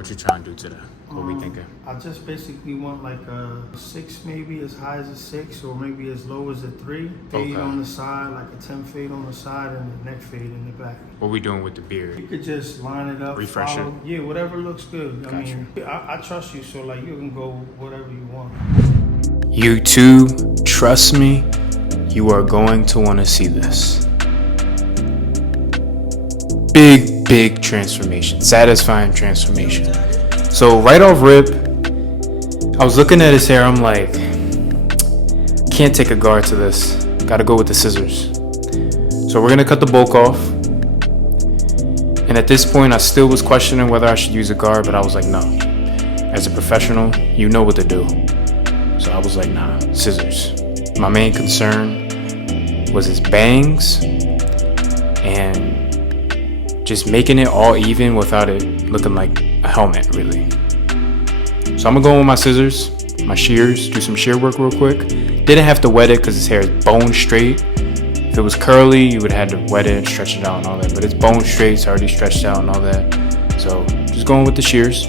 what you trying to do to that? What we thinking? I just basically want like a 6, maybe as high as a 6, or maybe as low as a 3. Fade on the side, like a 10 fade on the side, and the neck fade in the back. What we doing with the beard? You could just line it up, refresh it. Yeah, whatever looks good. I trust you, so like you can go whatever you want. YouTube, trust me, you are going to want to see this. Big transformation, satisfying transformation. So right off rip, I was looking at his hair, I'm like, can't take a guard to this, gotta go with the scissors. So we're gonna cut the bulk off. And at this point I still was questioning whether I should use a guard, but I was like, no, as a professional, you know what to do. So I was like, nah, scissors. My main concern was his bangs and just making it all even without it looking like a helmet, really. So I'm gonna go with my scissors, my shears, do some shear work real quick. Didn't have to wet it because his hair is bone straight. If it was curly, you would have had to wet it, stretch it out and all that, but it's bone straight, it's already stretched out and all that. So just going with the shears.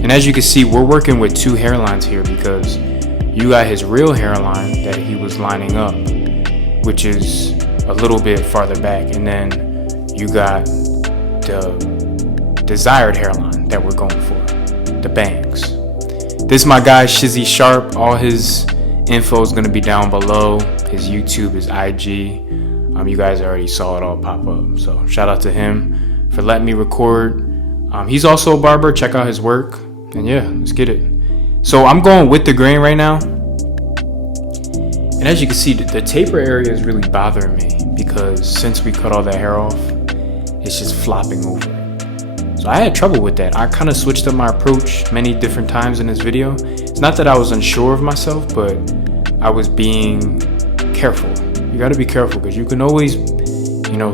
And as you can see, we're working with 2 hairlines here because you got his real hairline that he was lining up, which is a little bit farther back, and then you got the desired hairline that we're going for, the bangs. This is my guy Shizzy Sharp. All his info is going to be down below. His YouTube, his IG. You guys already saw it all pop up, so shout out to him for letting me record. He's also a barber. Check out his work, and yeah, let's get it. So I'm going with the grain right now. And as you can see, the taper area is really bothering me because since we cut all that hair off, it's just flopping over. So I had trouble with that. I kind of switched up my approach many different times in this video. It's not that I was unsure of myself, but I was being careful. You got to be careful because you can always,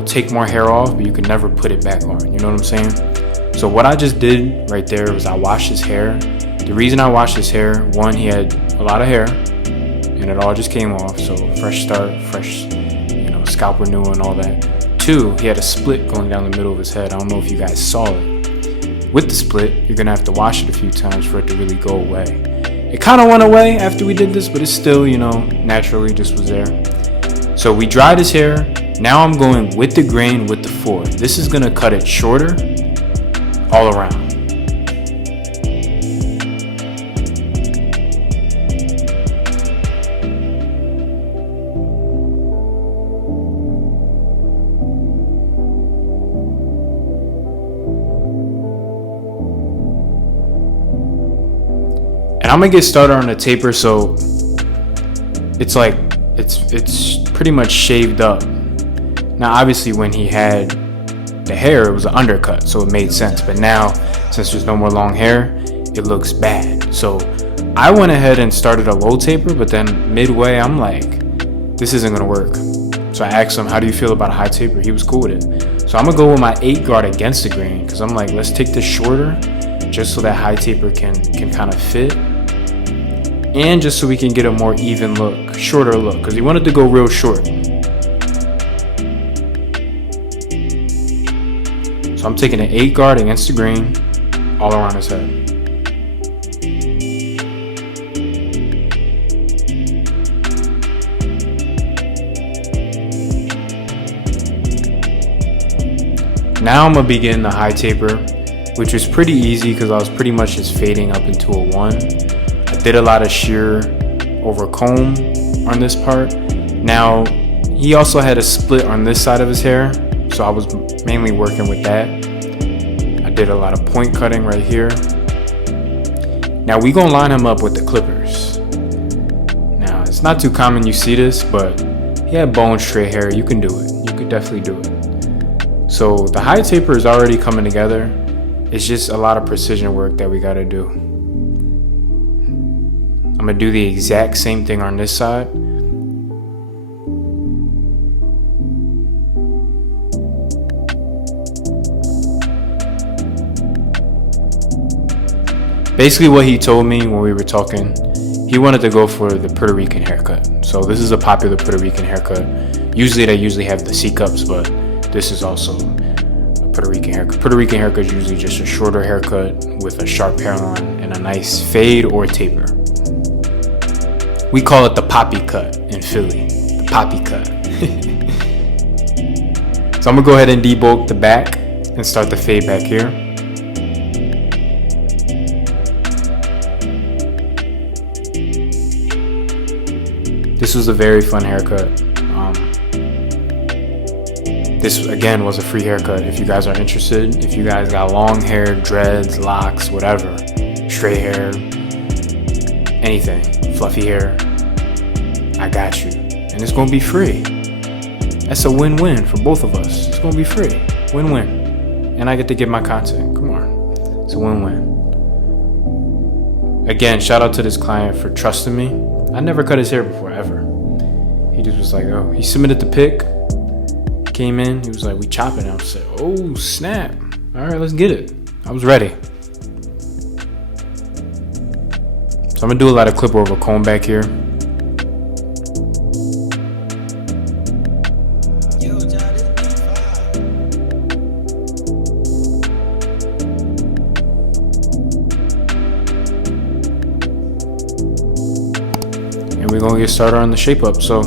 take more hair off, but you can never put it back on. You know what I'm saying? So what I just did right there was I washed his hair. The reason I washed his hair, one, he had a lot of hair and it all just came off. So fresh start, fresh, scalp renewal and all that. 2, he had a split going down the middle of his head. I don't know if you guys saw it. With the split, you're gonna have to wash it a few times for it to really go away. It kind of went away after we did this, but it's still, naturally just was there. So we dried his hair. Now I'm going with the grain with the 4. This is gonna cut it shorter all around. And I'm gonna get started on the taper, so it's like it's pretty much shaved up. Now obviously when he had the hair, it was an undercut, so it made sense, but now since there's no more long hair, it looks bad. So I went ahead and started a low taper, but then midway I'm like, this isn't gonna work. So I asked him, how do you feel about a high taper? He was cool with it. So I'm gonna go with my 8 guard against the grain, because I'm like, let's take this shorter just so that high taper can kind of fit, and just so we can get a more even look, shorter look, because he wanted to go real short. So I'm taking an 8 guard against the grain all around his head. Now I'm gonna begin the high taper, which was pretty easy because I was pretty much just fading up into a 1. I did a lot of shear over comb on this part. Now he also had a split on this side of his hair, so I was mainly working with that. I did a lot of point cutting right here. Now we gonna line him up with the clippers. Now it's not too common you see this, but he had bone straight hair. You can do it. You could definitely do it. So the high taper is already coming together. It's just a lot of precision work that we gotta do. I'm gonna do the exact same thing on this side. Basically what he told me when we were talking, he wanted to go for the Puerto Rican haircut. So this is a popular Puerto Rican haircut. Usually they have the C-cups, but this is also a Puerto Rican haircut. Puerto Rican haircut is usually just a shorter haircut with a sharp hairline and a nice fade or taper. We call it the poppy cut in Philly. The poppy cut. So I'm gonna go ahead and debulk the back and start the fade back here. This was a very fun haircut. This again was a free haircut. If you guys are interested, if you guys got long hair, dreads, locks, whatever, straight hair, anything, fluffy hair, I got you. And it's gonna be free. That's a win-win for both of us. It's gonna be free, win-win. And I get to get my content, come on. It's a win-win. Again, shout out to this client for trusting me. I never cut his hair before, ever. He just was like, oh, he submitted the pic, came in, he was like, we chopping it. I said, oh, snap. All right, let's get it. I was ready. So I'm gonna do a lot of clipper over comb back here. And we're gonna get started on the shape up. So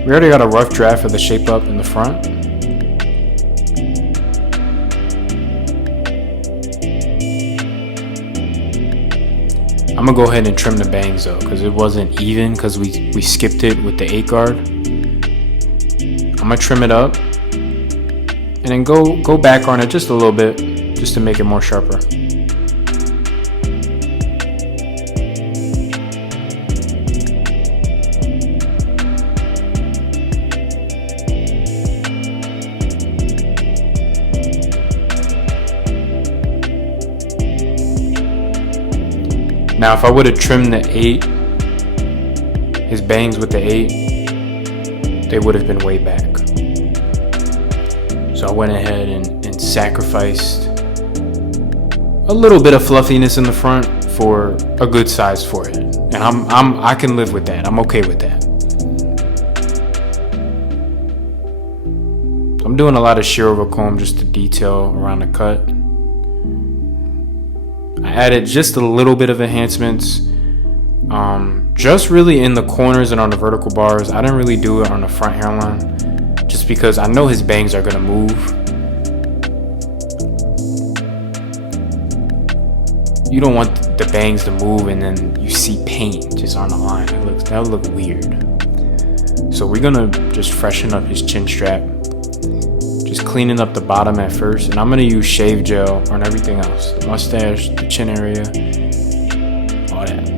we already got a rough draft of the shape up in the front. I'm gonna go ahead and trim the bangs though, because it wasn't even, because we skipped it with the 8 guard. I'm gonna trim it up and then go back on it just a little bit, just to make it more sharper. Now, if I would have trimmed the 8, his bangs with the 8, they would have been way back. So I went ahead and sacrificed a little bit of fluffiness in the front for a good sized forehead. And I can live with that. I'm okay with that. I'm doing a lot of shear over comb just to detail around the cut. I added just a little bit of enhancements, just really in the corners and on the vertical bars. I didn't really do it on the front hairline, just because I know his bangs are gonna move. You don't want the bangs to move and then you see paint just on the line. That would look weird. So we're gonna just freshen up his chin strap. Just cleaning up the bottom at first, and I'm gonna use shave gel on everything else. The mustache, the chin area, all that.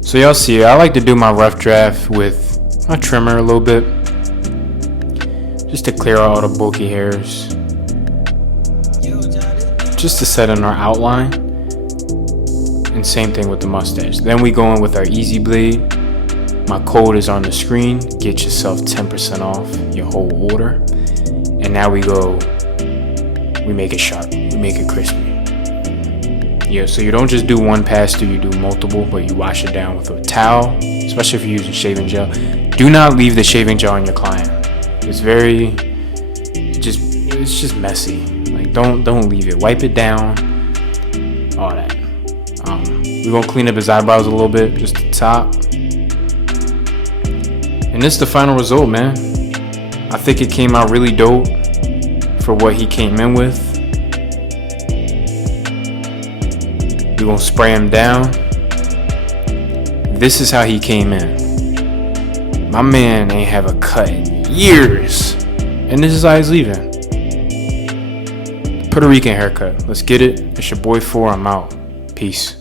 So y'all see, I like to do my rough draft with a trimmer a little bit, just to clear out all the bulky hairs, just to set in our outline. And same thing with the mustache. Then we go in with our easy blade. My code is on the screen. Get yourself 10% off your whole order. And now we make it sharp, we make it crispy. Yeah, so you don't just do one pass through, you do multiple, but you wash it down with a towel, especially if you're using shaving gel. Do not leave the shaving gel on your client. It's just messy. Like don't leave it. Wipe it down, all that. We're gonna clean up his eyebrows a little bit, just the top. And this is the final result, man. I think it came out really dope for what he came in with. We're gonna spray him down. This is how he came in. My man ain't have a cut in years. And this is how he's leaving. Puerto Rican haircut. Let's get it. It's your boy 4. I'm out. Peace.